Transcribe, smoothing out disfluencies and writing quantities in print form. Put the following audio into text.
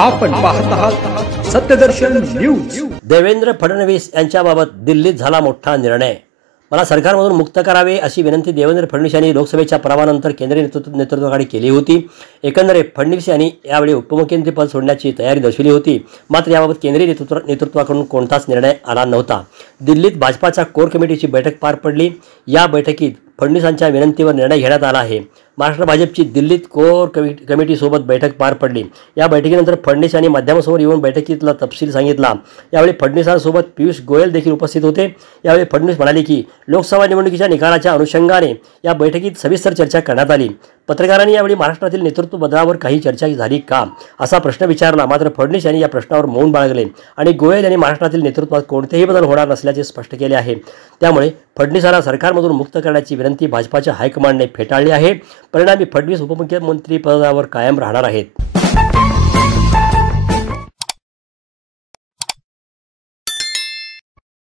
आपण पाहत आहात सत्यदर्शन न्यूज। देवेंद्र फडणवीस यांच्याबाबत दिल्लीत झाला मोठा निर्णय। मला सरकारमधून मुक्त करावे अशी विनंती देवेंद्र फडणवीस यांनी लोकसभेच्या प्रवाहानंतर केंद्रीय नेतृत्वाकडे केली होती। एकंदरे फडणवीस यांनी यावेळी उपमुख्यमंत्रीपद सोडण्याची तयारी दर्शवली होती, मात्र याबाबत केंद्रीय नेतृत्वाकडून कोणताच निर्णय आला नव्हता। दिल्लीत भाजपाच्या कोर कमिटीची बैठक पार पडली। या बैठकीत फडणवीसांच्या विनंतीवर निर्णय घेण्यात आला आहे। महाराष्ट्र भाजपची दिल्लीत कोर कमिटीसोबत बैठक पार पडली। या बैठकीनंतर फडणवीस यांनी माध्यमांसमोर येऊन बैठकीतला तपशील सांगितला। यावेळी फडणवीसांसोबत पियुष गोयल देखील उपस्थित होते। यावेळी फडणवीस म्हणाले की लोकसभा निवडणुकीच्या निकालाच्या अनुषंगाने या बैठकीत सविस्तर चर्चा करण्यात आली। पत्रकारांनी यावेळी महाराष्ट्रातील नेतृत्व बदलावर काही चर्चा झाली का असा प्रश्न विचारला, मात्र फडणवीस यांनी या प्रश्नावर मौन बाळगले आणि गोयल यांनी महाराष्ट्रातील नेतृत्वात कोणतेही बदल होणार नसल्याचे स्पष्ट केले आहे। त्यामुळे फडणवीसांना सरकारमधून मुक्त करण्याची विनंती भाजपाच्या हायकमांडने फेटाळली आहे। परिणामी फडणवीस उपमुख्यमंत्री पदावर कायम राहणार आहेत।